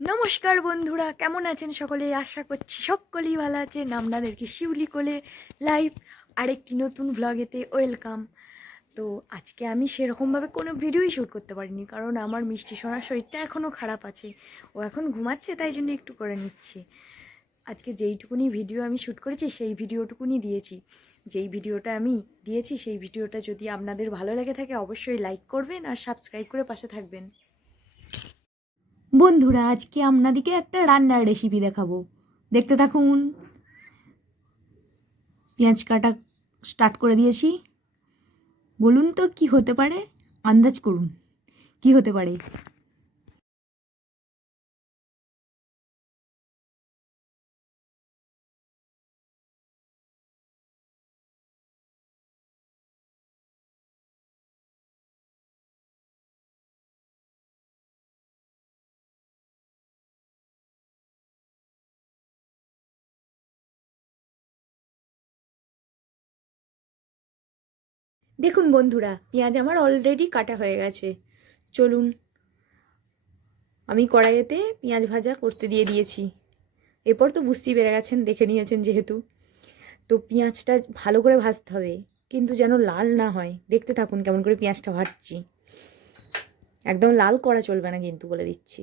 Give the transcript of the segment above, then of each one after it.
নমস্কার বন্ধুরা, কেমন আছেন সকলে? আশা করছি সকলেই ভালো আছেন। আপনাদেরকে শিউলি কোলে লাইভ আরেকটি নতুন ভ্লগেতে ওয়েলকাম। তো আজকে আমি সেরকমভাবে কোনো ভিডিওই শ্যুট করতে পারিনি, কারণ আমার মিষ্টি সোনার শরীরটা এখনও খারাপ আছে। ও এখন ঘুমাচ্ছে, তাই জন্য একটু করে নিচ্ছি। আজকে যেইটুকুনি ভিডিও আমি শ্যুট করেছি সেই ভিডিওটুকুনি দিয়েছি। যেই ভিডিওটা আমি দিয়েছি সেই ভিডিওটা যদি আপনাদের ভালো লেগে থাকে অবশ্যই লাইক করবেন আর সাবস্ক্রাইব করে পাশে থাকবেন। বন্ধুরা, আজকে আপনাদেরকে একটা রান্নার রেসিপি দেখাবো, দেখতে থাকুন। পেঁয়াজ কাটা স্টার্ট করে দিয়েছি। বলুন তো কি হতে পারে, আন্দাজ করুন কি হতে পারে। দেখুন বন্ধুরা, পেঁয়াজ আমার অলরেডি কাটা হয়ে গেছে। চলুন, আমি কড়াইয়েতে পেঁয়াজ ভাজা করতে দিয়ে দিয়েছি। এরপর তো বুঝতেই পেরে গেছেন, দেখে নিয়েছেন যেহেতু। তো পেঁয়াজটা ভালো করে ভাজতে হবে, কিন্তু যেন লাল না হয়। দেখতে থাকুন কেমন করে পেঁয়াজটা ভাজছি। একদম লাল করা চলবে না কিন্তু, বলে দিচ্ছি।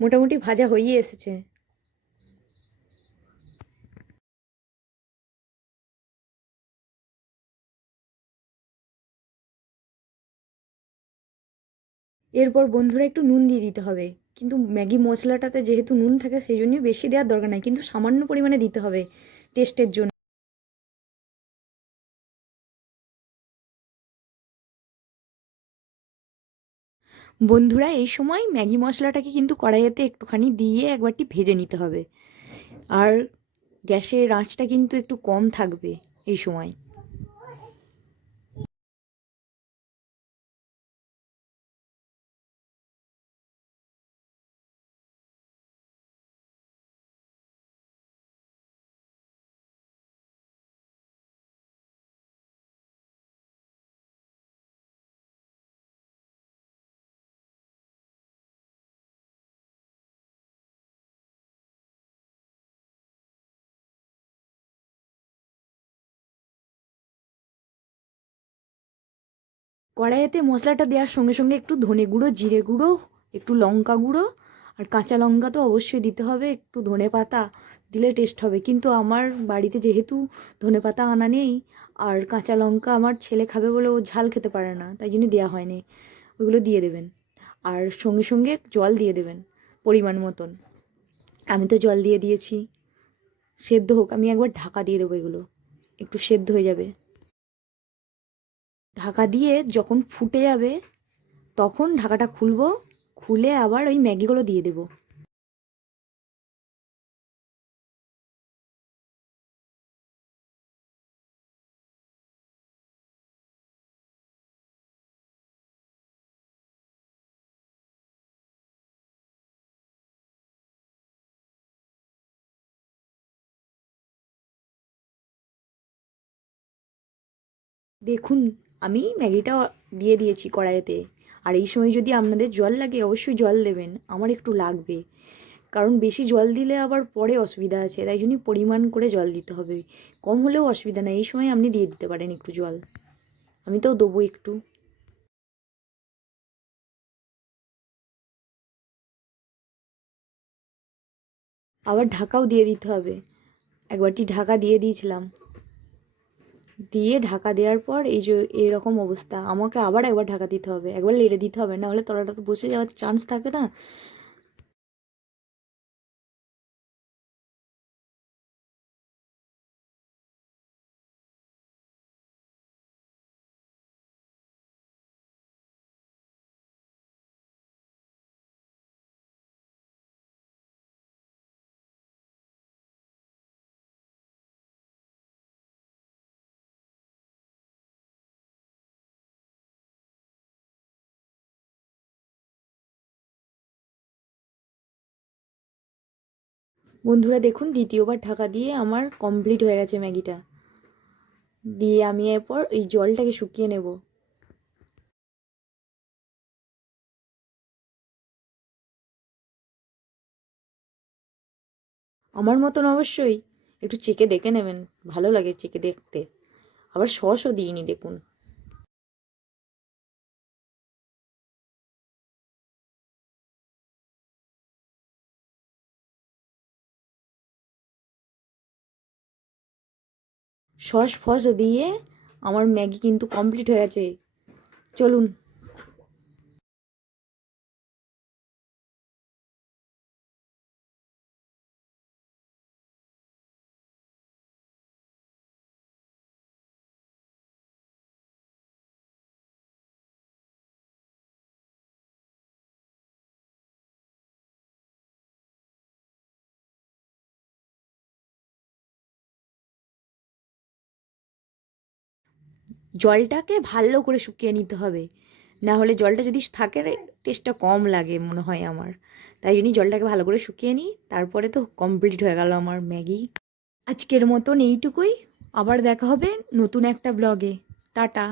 মোটামুটি ভাজা হয়েই এসেছে। এরপর বন্ধুরা একটু নুন দিয়ে দিতে হবে, কিন্তু ম্যাগি মশলাটাতে যেহেতু নুন থাকে সেই জন্য বেশি দেওয়ার দরকার নাই, কিন্তু সামান্য পরিমাণে দিতে হবে টেস্টের জন্য। বন্ধুরা, এই সময় ম্যাগি মশলাটাকে কিন্তু কড়াইতে একটুখানি দিয়ে একবারটি ভেজে নিতে হবে। আর গ্যাসের আঁচটা কিন্তু একটু কম থাকবে এই সময়। কড়াইতে মশলাটা দেওয়ার সঙ্গে সঙ্গে একটু ধনে গুঁড়ো, জিরে গুঁড়ো, একটু লঙ্কা গুঁড়ো আর কাঁচা লঙ্কা তো অবশ্যই দিতে হবে। একটু ধনে পাতা দিলে টেস্ট হবে, কিন্তু আমার বাড়িতে যেহেতু ধনে পাতা আনা নেই, আর কাঁচা লঙ্কা আমার ছেলে খাবে বলে ও ঝাল খেতে পারে না, তাই জন্য দেওয়া হয়নি। ওইগুলো দিয়ে দেবেন, আর সঙ্গে সঙ্গে জল দিয়ে দেবেন পরিমাণ মতন। আমি তো জল দিয়ে দিয়েছি, সেদ্ধ হোক। আমি একবার ঢাকা দিয়ে দেবো, এগুলো একটু সেদ্ধ হয়ে যাবে। ঢাকা দিয়ে যখন ফুটে যাবে তখন ঢাকাটা খুলবো, খুলে আবার ওই ম্যাগিগুলো দিয়ে দেবো। দেখুন, আমি ম্যাগিটা দিয়ে দিয়েছি কড়াইতে। আর এই সময় যদি আপনাদের জল লাগে অবশ্যই জল দেবেন, আমার একটু লাগবে। কারণ বেশি জল দিলে আবার পরে অসুবিধা আছে, তাই জন্যই পরিমাণ করে জল দিতে হবে। কম হলেও অসুবিধা নেই, এই সময় আপনি দিয়ে দিতে পারেন একটু জল। আমি তো দেবো একটু। আবার ঢাকাও দিয়ে দিতে হবে। একবারটি ঢাকা দিয়ে দিয়েছিলাম, দিয়ে ঢাকা দেওয়ার পর এই যে এরকম অবস্থা, আমাকে আবার একবার ঢাকা দিতে হবে। একবার লেড়ে দিতে হবে, না হলে তলাটা তো বসে যাওয়ার চান্স থাকে না। বন্ধুরা দেখুন, দ্বিতীয়বার ঢাকা দিয়ে আমার কমপ্লিট হয়ে গেছে ম্যাগিটা। দিয়ে আমি এরপর এই জলটাকে শুকিয়ে নেব। আমার মতন অবশ্যই একটু চেকে দেখে নেবেন, ভালো লাগে চেকে দেখতে। আবার সসও দিইনি দেখুন। সস ফস দিয়ে আমার ম্যাগি কিন্তু কমপ্লিট হয়ে গেছে। চলুন। জলটাকে ভালো করে শুকিয়ে নিতে হবে, না হলে জলটা যদি থাকে টেস্টটা কম লাগে মনে হয় আমার। তাই জন্যই জলটাকে ভালো করে শুকিয়ে নিই, তারপরে তো কমপ্লিট হয়ে গেল আমার ম্যাগি। আজকের মতন এইটুকুই, আবার দেখা হবে নতুন একটা ব্লগে। টাটা।